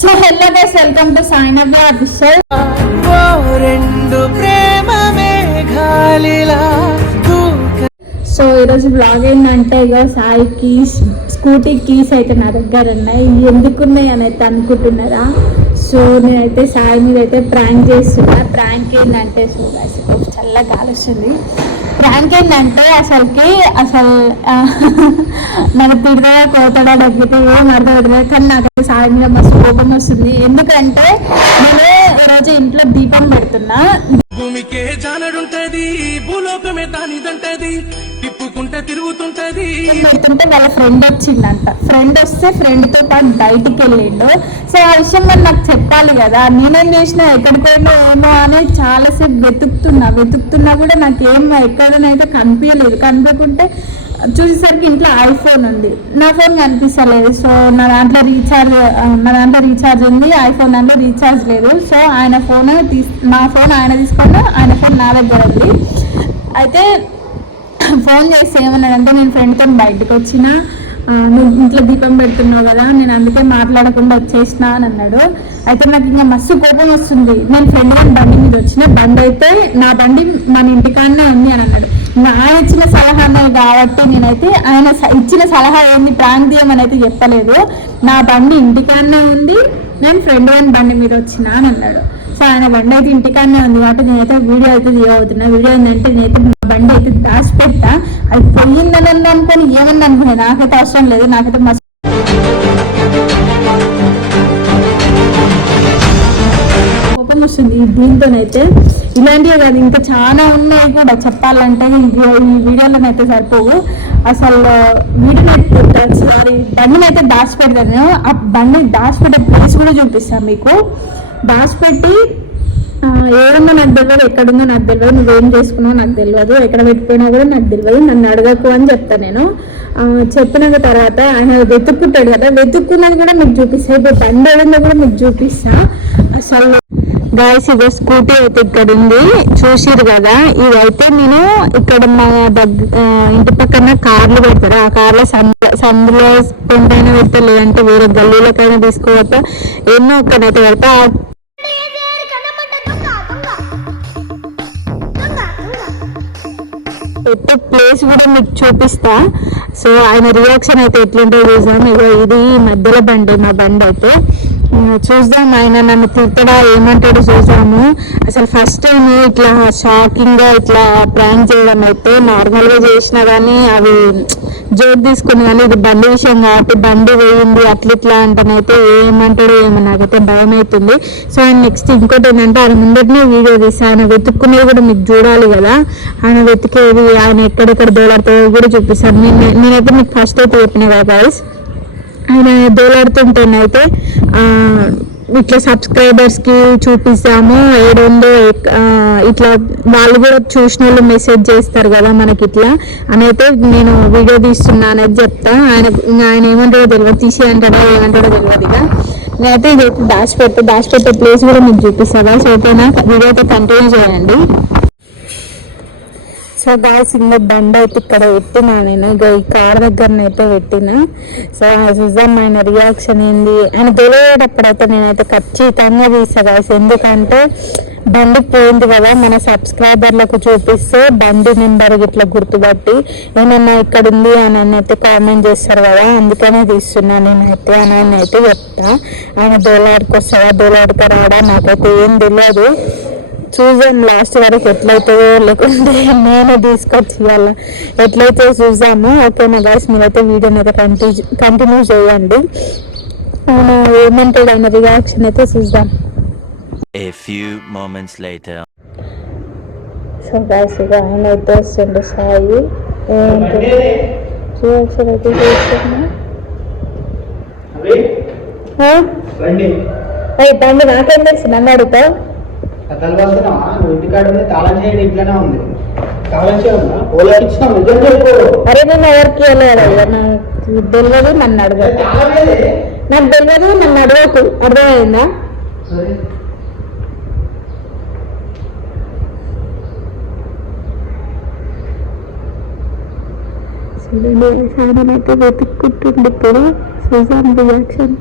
So hello guys welcome to Sainavya official రెండు ప్రేమ మేఘాలిలా సో ఈరోజు బ్లాగ్ ఏంటంటే ఇగో సాయి కీస్ స్కూటీ కీస్ అయితే నా దగ్గర ఉన్నాయి. ఇవి ఎందుకు ఉన్నాయి అని అయితే అనుకుంటున్నారా? సో నేనైతే సాయి మీద అయితే ప్రాంక్ చేస్తున్నా. ప్రాంక్ ఏంటంటే సో చల్ల గాలి వస్తుంది ప్రాంక్ ఏంటంటే అసలుకి అసలు మన నాకు తిడతా కోతడా డబ్బితే ఏం అర్థం పెడతా కానీ నాకు సాయి సాయంత్రం మస్తు కోపం వస్తుంది. ఎందుకంటే నేను ఈరోజు ఇంట్లో దీపం పెడుతున్నా. భూమికే జానడుంటది భూలోకమే దానిదంటది. తిప్పుకుంటే తిరుగుతుంటది. పెడుతుంటే వాళ్ళ ఫ్రెండ్ వచ్చిందంట. ఫ్రెండ్ వస్తే ఫ్రెండ్తో పాటు బయటికి వెళ్ళిండు. సో ఆ విషయం మరి నాకు చెప్పాలి కదా. నేనేం చేసినా ఎక్కడికి ఏమో అని చాలాసేపు వెతుకుతున్నా. వెతుకుతున్నా కూడా నాకు ఏం ఎక్కడనైతే కనిపించలేదు. కనిపించకుంటే చూసేసరికి ఇంట్లో ఐఫోన్ ఉంది. నా ఫోన్ కనిపిస్తలేదు. సో నా దాంట్లో రీఛార్జ్ నా దాంట్లో రీఛార్జ్ ఉంది. ఐఫోన్ దాంట్లో రీఛార్జ్ లేదు. సో ఆయన ఫోన్ తీసు నా ఫోన్ ఆయన తీసుకున్నా ఆయన ఫోన్ నా దగ్గర ఉంది. అయితే ఫోన్ చేసి ఏమన్నాడంటే నేను ఫ్రెండ్తో బయటకు వచ్చిన నువ్వు ఇంట్లో దీపం పెడుతున్నావు కదా నేను అందుకే మాట్లాడకుండా వచ్చేసిన అని అన్నాడు. అయితే నాకు ఇంకా మస్తు కోపం వస్తుంది. నేను ఫ్రెండ్ గారి బండి మీద వచ్చిన బండి అయితే నా బండి మన ఇంటికాడనే ఉంది అని అన్నాడు. నా ఆయన ఇచ్చిన సలహానే కాబట్టి నేనైతే ఆయన స- ఇచ్చిన సలహా ఏంది ప్రాంక్ తీయమని అయితే చెప్పలేదు. నా బండి ఇంటికాడనే ఉంది నేను ఫ్రెండ్ గారి బండి మీద వచ్చిన అని అన్నాడు. సో ఆయన బండి అయితే ఇంటికాడనే ఉంది కాబట్టి నేనైతే వీడియో అయితే తీయవుతున్నా వీడియో ఏంటంటే నేనైతే బండి అయితే దాచిపెట్టా అది పోయిందని అనుకొని ఏమని అనుకునే నాకైతే అవసరం లేదు. నాకైతే మస్తు కోపం వస్తుంది దీంతోనైతే. ఇలాంటివి కాదు ఇంకా చాలా ఉన్నాయి కూడా చెప్పాలంటే. ఈ వీడియోలోనైతే సరిపోవు. అసలు వీటిని సారీ బండిని అయితే దాచిపెడతాను ఆ బండి దాచిపెట్టే ప్లేస్ కూడా చూపిస్తాను మీకు. దాచిపెట్టి ఆ, ఏమన్నా నాకు తెలియదు ఎక్కడుందో నాకు తెలియదు నువ్వేం చేసుకున్నావు నాకు తెలియదు ఎక్కడ పెట్టిపోయినా కూడా నాకు తెలియదు నన్ను అడగకు అని చెప్తాను నేను. చెప్పిన తర్వాత ఆయన వెతుక్కుంటాడు కదా వెతుక్కున్నది కూడా మీకు చూపిస్తా. ఇప్పుడు బండి ఏడిందో కూడా మీకు చూపిస్తా. అసలు గాయస్ ఇదో స్కూటీ అయితే ఇక్కడ ఉంది చూసిరు కదా ఇదైతే నేను ఇక్కడ మా దగ్గర ఇంటి పక్కన కార్లు పెడతారు. ఆ కార్లో సన్ సందులో పెంటైనా పెడతా లేదంటే వేరే గల్లీలకైనా తీసుకోవద్దా ఎన్నో ఒక్కడైతే పెడతా. ఆ పెట్టే ప్లేస్ కూడా మీకు చూపిస్తా. సో ఆయన రియాక్షన్ అయితే ఎట్లుంటో చూసాం ఇక ఇది మధ్యలో బండి మా బండి అయితే. చూద్దాం ఆయన నన్ను తిట్టడా ఏమంటాడో చూసాము అసలు ఫస్ట్ టైం ఇట్లా షాకింగ్గా ఇట్లా ప్రాంక్ చేయడం అయితే నార్మల్గా చేసినా కానీ అవి జోక్ తీసుకుని కానీ ఇది బండి విషయం కాబట్టి బండి పోయింది అట్లా ఇట్లా అంటనైతే ఏమంటాడో ఏమో నాకైతే భయం అవుతుంది సో ఆయన నెక్స్ట్ ఇంకోటి ఏంటంటే ఆయన ముందటినే వీడియో తీసి ఆయన వెతుక్కునేది కూడా మీకు చూడాలి కదా. ఆయన వెతికేది ఆయన ఎక్కడెక్కడ దోలాడుతుంది కూడా చూపిస్తాను. నేను నేనైతే మీకు ఫస్ట్ అయితే చెప్పిన కదా guys. ఆయన దోలాడుతుంటేనైతే ఇట్లా సబ్స్క్రైబర్స్కి చూపిస్తాము ఏడుందో ఇట్లా వాళ్ళు కూడా చూసిన వాళ్ళు మెసేజ్ చేస్తారు కదా మనకి ఇట్లా. అని అయితే నేను వీడియో తీస్తున్నా అనేది చెప్తా. ఆయన ఆయన ఏమంటాడో తెలియదు తీసి అంటాడో ఏమంటాడో తెలియదు ఇక. నేనైతే ఇది దాచిపెట్టు దాచిపెట్టే ప్లేస్ కూడా మీకు చూపిస్తాను సో ఓకేనా? వీడియో అయితే కంటిన్యూ చేయండి. సో గాయస్ ఇంకా బండి అయితే ఇక్కడ పెట్టినా నేను. ఇక ఈ కార్ దగ్గరనైతే పెట్టిన. సో చూద్దాం ఆయన రియాక్షన్ ఏంది? ఆయన తెలియటప్పుడైతే నేనైతే ఖచ్చితంగా తీసా గాయస్ ఎందుకంటే బండి పోయింది కదా మన సబ్స్క్రైబర్లకు చూపిస్తే బండి నెంబర్ ఇట్లా గుర్తుపట్టి ఏమన్నా ఇక్కడ ఉంది అని అయితే కామెంట్ చేస్తారు కదా అందుకనే తీస్తున్నా నేనైతే అని ఆయన అయితే చెప్తా. ఆయన దోలాడుకొస్తాడా దోలాడికి రాడా నాకైతే ఏం తెలియదు. చూద్దాం లాస్ట్ వరకు ఎట్లయితుందో లేకుంటే నేను తీసుకొచ్చి ఇవాళ ఎట్లయితే చూద్దాము ఓకేనా గాయస్ మీరైతే వీడియోని అయితే కంటిన్యూ కంటిన్యూ చేయండి. ఆయన ఏమంటాడు ఆయన రియాక్షన్ అయితే చూద్దాం. A few moments later. So guys ఇక ఆయన అయితే వస్తుండే సాయి. ఏమంటాడు రియాక్షన్ అయితే చూస్తున్నా? బండి నాకేం తెలుసు? నన్ను అడుగుతావు? కథలు వస్తున్నావా నువ్వు ఇంటికాడ తాళం చేయండి ఇట్లనే ఉంది. తాళం చేయండి. నిజం చెప్పు. అరే నేను ఎవరికి వెళ్ళలేదు అయ్యా నాకు తెలియదు నన్ను అడగదు? నాకు తెలియదు నన్ను అడగకు. అర్థమైందా. అయితే వెతుక్కుంటుండే ఇప్పుడు సుజాన్ రియాక్షన్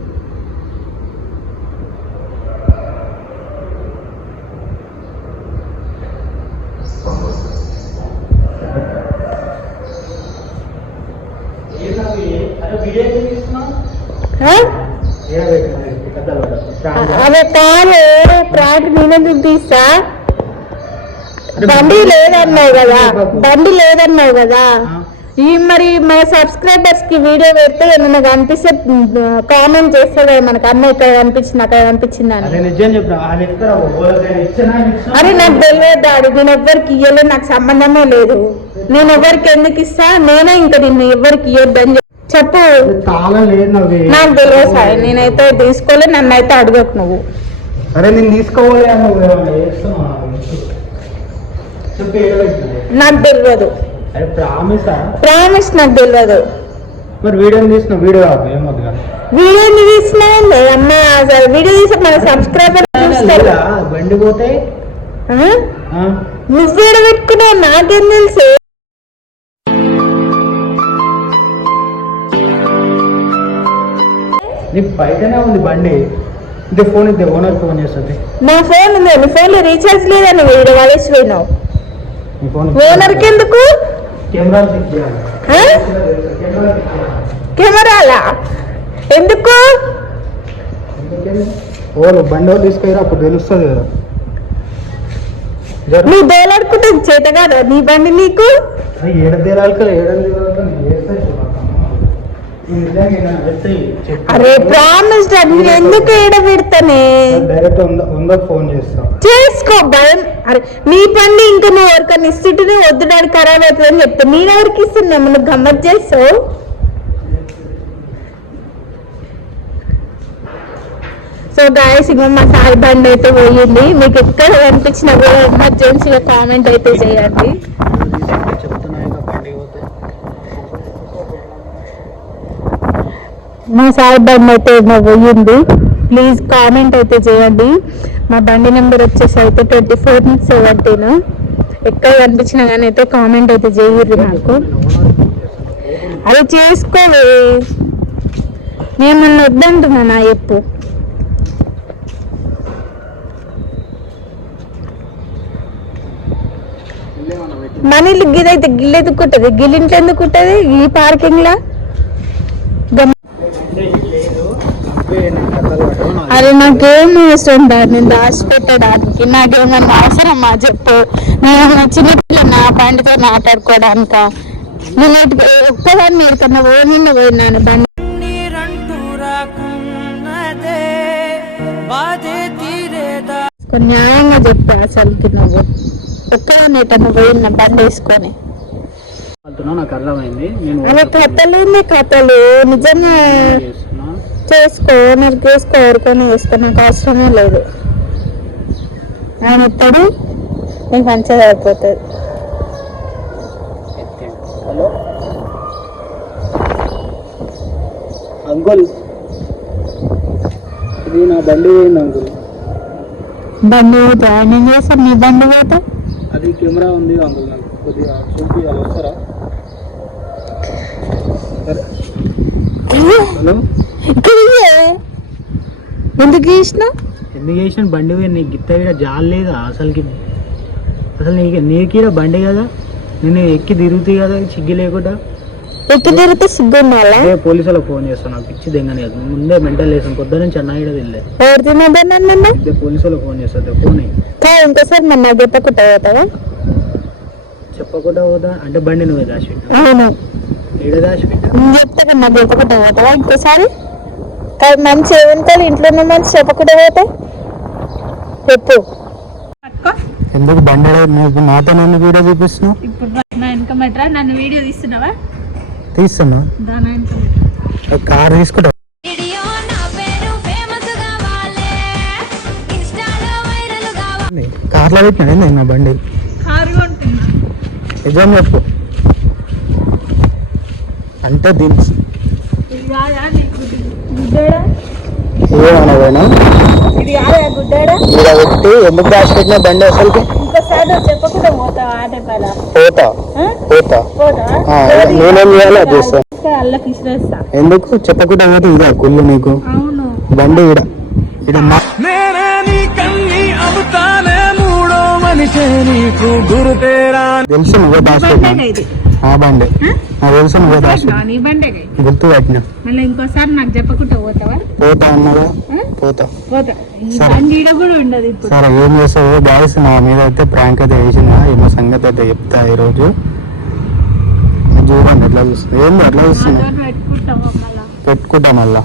అదే కాదు ప్రాంక్ నేనెందుకు తీస్తా బండి లేదన్నావు కదా బండి లేదన్నావు కదా. ఈ మరి మన సబ్స్క్రైబర్స్కి వీడియో పెడితే ఏమన్నా కనిపిస్తే కామెంట్ చేస్తాడు మనకు అన్న ఇక్కడ కనిపించింది అక్కడ కనిపించింది అరే నాకు తెలియదు డాడీ నేను ఎవ్వరికి ఇయ్యలేదు నాకు సంబంధమే లేదు. నేను ఎవరికి ఎందుకు ఇస్తా నేనే ఇంకా నిన్ను ఎవరికి ఇవ్వద్దని చెప్పు. నాకు తెలియదు సార్ నేనైతే తీసుకోలేదు నన్ను అయితే అడగకు నువ్వు. అరే నేను తీసుకోవాలి. నాకు తెలియదు ప్రామిసా? నాకు తెలియదు మరి వీడియో తీసిన వీడియో వీడియో తీసినా అమ్మ వీడియో తీసి మన సబ్స్క్రైబర్ చూస్తారు? బండి పోతే? ఆ? ఆ? నువ్వు ఏడ పెట్టుకున్నావు? నాకేం తెలుసు? నీకు బయటనే ఉంది బండి. ఇదే ఫోన్ ఇద్దే ఓనర్ ఫోన్ చేస్తుంది నా ఫోన్ ఉంది. నీ ఫోన్లో రీఛార్జ్ లేదని వీడియో వాడేసి పోయినావు నీ ఫోన్ ఓనర్కి ఎందుకు కెమెరా ఫిక్స్ చేయాలి. ఆ? కెమెరాలా? ఎందుకు? ఎందుకని? ఓలు బండి వాళ్ళు తీసుకెళ్ళి అప్పుడు తెలుస్తుంది కదా. జర నీ దోలాడుకుంటే చేత కదా? నీ బండి నీకు? ఏడ తీరాలి కదా? ఏడ నేను చేస్తా చూడమ్మా. నేను నిజంగా ఏదైనా చెప్తే చెప్పు. అరే ప్రామిస్ నేను ఎందుకు ఏడ పెడతానే? డైరెక్ట్ వందకు ఫోన్ చేస్తా. చేసుకో భయం. అరే నీ బండి ఇంకా నువ్వు ఎవరికైనా ఇస్తుంటేనే వద్దు డాడీ ఖరాబ్ అవుతుందని చెప్తా. నేను ఎవరికి ఇస్తున్నా నువ్వు గమ్మత్ చేస్తావు? సో గాయస్ ఇంకా మా సాయి బండి అయితే పోయింది. మీకు ఎక్కడ కనిపించినా కూడా ఎమర్జెన్సీగా కామెంట్ అయితే చేయండి చెప్తున్నా ఇంకా బండికి పోతే మా సాయి బండి అయితే ఏమో పోయింది. ప్లీజ్ కామెంట్ అయితే చేయండి. మా బండి నెంబర్ వచ్చేసి అయితే ట్వంటీ ఫోర్ సెవెంటీన్ ఎక్కడ కనిపించినా కానీ అయితే కామెంట్ అయితే చేయర్రి నాకు అది చేసుకోవే. నేను మొన్న వద్దంటున్నా నా ఎప్పు మన గిదైతే గిల్లెదుకుంటుంది గిల్లింట్లో ఎందుకు ఉంటుంది ఈ పార్కింగ్లో లా గమ్ లేదు అబ్బే నాకు కథలు పట్టవు నాకు. అవసరం దాన్ని నేను దాచిపెట్టడానికి నాకేమన్నా అవసరమా చెప్పు? నేను చిన్నపిల్ల నా బండితో మాట్లాడుకోవడానిక? నేను ఒక్కదాన్ని ఎక్కడన్నా పోయిన పోయినాను బండి. న్యాయంగా చెప్పా అసలుకి నువ్వు. ఒక్కదాన్ని ఎటన్నా పోయిన బండి వేసుకొని. నాకు అర్థమైంది. కథలు ఏంది కథలు? నిజంగా చేసుకో నాకు చేసుకో ఎవరికైనా చేసుకో నాకు అవసరమే లేదు. ఆయన ఎత్తాడు నీకు మంచిగా అయిపోతుంది హలో? అంకుల్ ఇది నా బండి పోయింది అంకుల్. బండి పోతా నేను చేస్తాను నీ బండి పోతా? అది కెమెరా ఉంది అంకుల్ నాకు. కొద్దిగా చూపి అలా వస్తారా? హలో? ఎందుకు చేసినావు ఎందుకు చేసిన? బండి నీకు గిత్త కూడా జాలి లేదా అసలుకి. అసలు నీకు నీకీడ బండి కదా? నేను ఎక్కి తిరుగుతాయి కదా చిగ్గి లేకుండా? ఎక్కి తిరిగితే సిగ్గు ఉండాలా? అదే పోలీసులకు ఫోన్ చేస్తాను. నాకు పిచ్చి దెంగని ముందే మెంటల్ వేసాను పొద్దున్న నుంచి అన్న కూడా తెలియదు ఎవరు తినదని నన్ను? ఇదే పోలీసులకు ఫోన్ చేస్తుంది ఫోన్. కాదు ఇంకోసారి నన్ను నాకు చెప్పకుండా పోతావా? చెప్పకుండా పోదా అంటే బండి నువ్వే దాచిపెట్టా. అవును. ఈడ దాచిపెట్టా. చెప్తే నాకు చెప్పకుండా పోతావా? ఇంకోసారి? కాదు మంచి ఏమంటారు ఇంట్లో ఉన్న మంచి చెప్పకుండా పోతే? చెప్పు. ఎందుకు బండి నీకు నాతో నన్ను వీడియో చూపిస్తున్నావు? ఇప్పుడు నా వెనక మెట్రా నన్ను వీడియో తీస్తున్నావా? తీస్తున్నా. దాని కార్ కార్లో పెట్టినా నేను నా బండి? కారు కొంటున్నా. నిజం చెప్పు. అంటే దీని ఏమన్నా పోయినా ఇది కాదా గుడ్డేడా? ఇలా పెట్టి ఎందుకు దాచిపెట్టిన బండి అసలుకి? పోతా పోతా. నేనేం చేయాలో? అది చేస్తా. ఎందుకు? చెప్పకుండా పోతే ఇదా కుళ్ళు నీకు? అవును. బండి ఇడ తెలుసు నువ్వే ఇది ఆ బండి? నాకు తెలుసు నువ్వు గుర్తు పట్టిన. మళ్ళీ ఇంకోసారి నాకు చెప్పకుండా పోతావా? పోతా ఆ? పోతా. పోతా. కూడా ఉండదు సరే ఏం చేస్తావు? బాయ్స్ నా మీద అయితే ప్రాంక్ అయితే వేసిందా? ఏమో సంగతి అయితే చెప్తా ఈరోజు. చూడండి ఎట్లా చూస్తుంది? ఏంది అట్లా చూస్తుంది? పెట్టుకుంటా మళ్ళా.